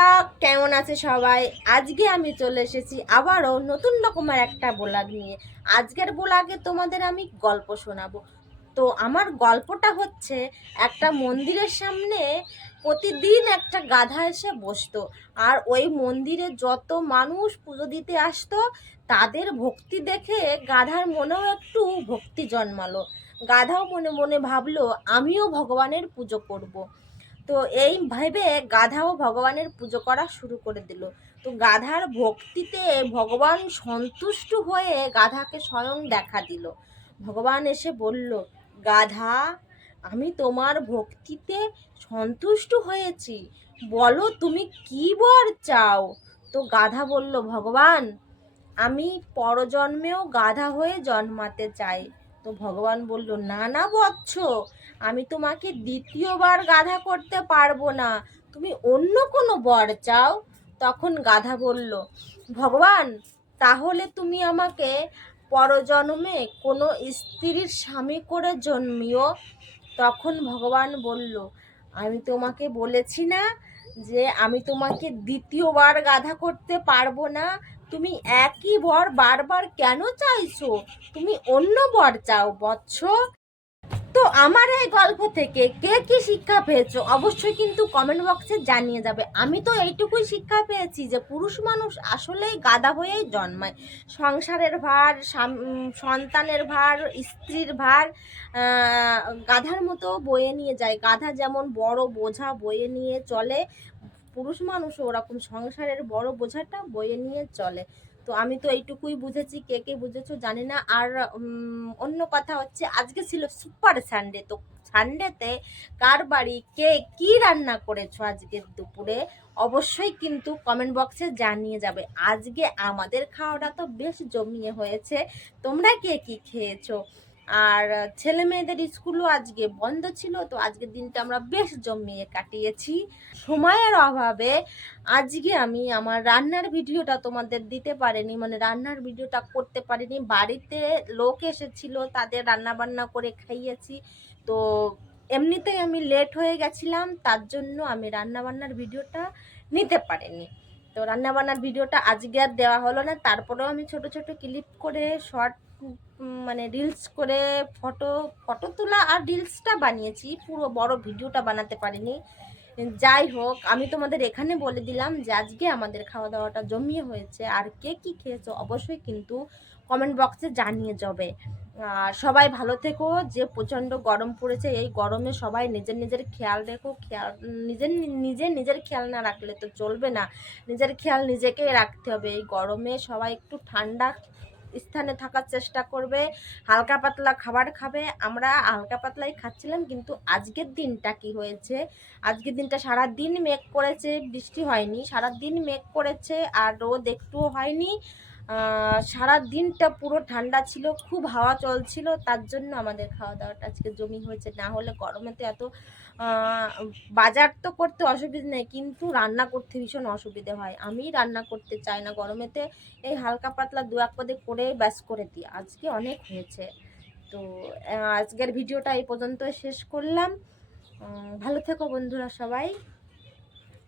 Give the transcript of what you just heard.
বন্ধুরা, কেমন আছে সবাই? আজকে আমি চলে এসেছি আবারও নতুন রকমের একটা ব্লগ নিয়ে। আজকের ব্লগে তোমাদের আমি গল্প শোনাবো। তো আমার গল্পটা হচ্ছে, একটা মন্দিরের সামনে প্রতিদিন একটা গাধা এসে বসতো। আর ওই মন্দিরে যত মানুষ পুজো দিতে আসতো, তাদের ভক্তি দেখে গাধার মনেও একটু ভক্তি জন্মালো। গাধাও মনে মনে ভাবলো, আমিও ভগবানের পুজো করব। তো এই ভেবে গাধাও ভগবানের পুজো করা শুরু করে দিল। তো গাধার ভক্তিতে ভগবান সন্তুষ্ট হয়ে গাধাকে স্বয়ং দেখা দিল। ভগবান এসে বলল, গাধা, আমি তোমার ভক্তিতে সন্তুষ্ট হয়েছি। বলো তুমি কি বর চাও? তো গাধা বলল, ভগবান, আমি পরজন্মেও গাধা হয়ে জন্মাতে চাই। তো ভগবান বলল, না না বৎস, আমি তোমাকে দ্বিতীয়বার গাধা করতে পারব না। তুমি অন্য কোনো বর চাও? তখন গাধা বলল, ভগবান, তাহলে তুমি আমাকে পরজন্মে কোনো স্ত্রীর স্বামী করে জন্মিও? তখন ভগবান বলল, আমি তোমাকে বলেছি না যে আমি তোমাকে দ্বিতীয়বার গাধা করতে পারব না। তুমি একই বর বারবার কেন চাইছো? তুমি অন্য বর চাও, বৎস। তো আমার এই গল্প থেকে কে কি শিক্ষা পেয়েছ? অবশ্যই কিন্তু কমেন্ট বক্সে জানিয়ে যাবে। আমি তো এইটুকুই শিক্ষা পেয়েছি যে পুরুষ মানুষ আসলেই গাদা হয়েই জন্মায়। সংসারের ভার সন্তানের ভার, স্ত্রীর ভার গাধার মতো বয়ে নিয়ে যায়। গাধা যেমন বড় বোঝা বয়ে নিয়ে চলে পুরুষ মানুষও ওরকম সংসারের বড় বোঝাটা বয়ে নিয়ে চলে। তো আমি তো এইটুকুই বুঝেছি, কে কে বুঝেছ জানি না। আর অন্য কথা হচ্ছে, আজকে ছিল সুপার সানডে। তো সানডেতে কার বাড়ি কে কি রান্না করেছ আজকের দুপুরে? অবশ্যই কিন্তু কমেন্ট বক্সে জানিয়ে যাবে। আজকে আমাদের খাওয়াটা তো বেশ জমিয়ে হয়েছে। তোমরা কে কি খেয়েছো? আর ছেলে মেয়েদের স্কুলও আজকে বন্ধ ছিল, তো আজকের দিনটা আমরা বেশ জমিয়ে কাটিয়েছি। সময়ের অভাবে আজকে আমি আমার রান্নার ভিডিওটা তোমাদের দিতে পারিনি মানে রান্নার ভিডিওটা করতে পারিনি। বাড়িতে লোক এসেছিল, তাদের রান্না বান্না করে খাইয়েছি, তো এমনিতেই আমি লেট হয়ে গেছিলাম, তার জন্য আমি রান্না বান্নার ভিডিওটা নিতে পারিনি। তো রান্নাবান্নার ভিডিওটা আজকে আর দেওয়া হলো না, তারপরেও আমি ছোট ছোট ক্লিপ করে শর্ট মানে রিলস করে ফটো ফটো তোলা আর রিলসটা বানিয়েছি, পুরো বড় ভিডিওটা বানাতে পারিনি। যাই হোক, আমি তোমাদের এখানে বলে দিলাম যে আজকে আমাদের খাওয়া দাওয়াটা জমিয়ে হয়েছে। আর কে কি খেয়েছো অবশ্যই কিন্তু কমেন্ট বক্সে জানিয়ে যাবে। সবাই ভালো থেকো, যে প্রচণ্ড গরম পড়েছে, এই গরমে সবাই নিজের নিজের খেয়াল রেখো। খেয়াল, নিজের নিজে নিজের খেয়াল না রাখলে তো চলবে না। নিজের খেয়াল নিজেকেই রাখতে হবে। এই গরমে সবাই একটু ঠান্ডা স্থানে থাকার চেষ্টা করবে, হালকা পাতলা খাবার খাবে। আমরা হালকা পাতলাই খাচ্ছিলাম, কিন্তু আজকের দিনটা কি হয়েছে? আজকের দিনটা সারা দিন মেঘ করেছে, বৃষ্টি হয়নি সারা দিন মেঘ করেছে আর রোদ একটুও হয়নি। সারা দিনটা পুরো ঠান্ডা ছিল, খুব হাওয়া চলছিল, তার জন্য আমাদের খাওয়া দাওয়াটা আজকে জমি হয়েছে। না হলে গরমে তো এত বাজার তো করতে অসুবিধা নেই, কিন্তু রান্না করতে ভীষণ অসুবিধে হয়। আমি রান্না করতে চাই না, গরমেতে এই হালকা পাতলা দু এক পদে করে ব্যাস করে দিই। আজকে অনেক হয়েছে। তো আজকের ভিডিওটা এই পর্যন্ত শেষ করলাম। ভালো থেকো বন্ধুরা সবাই।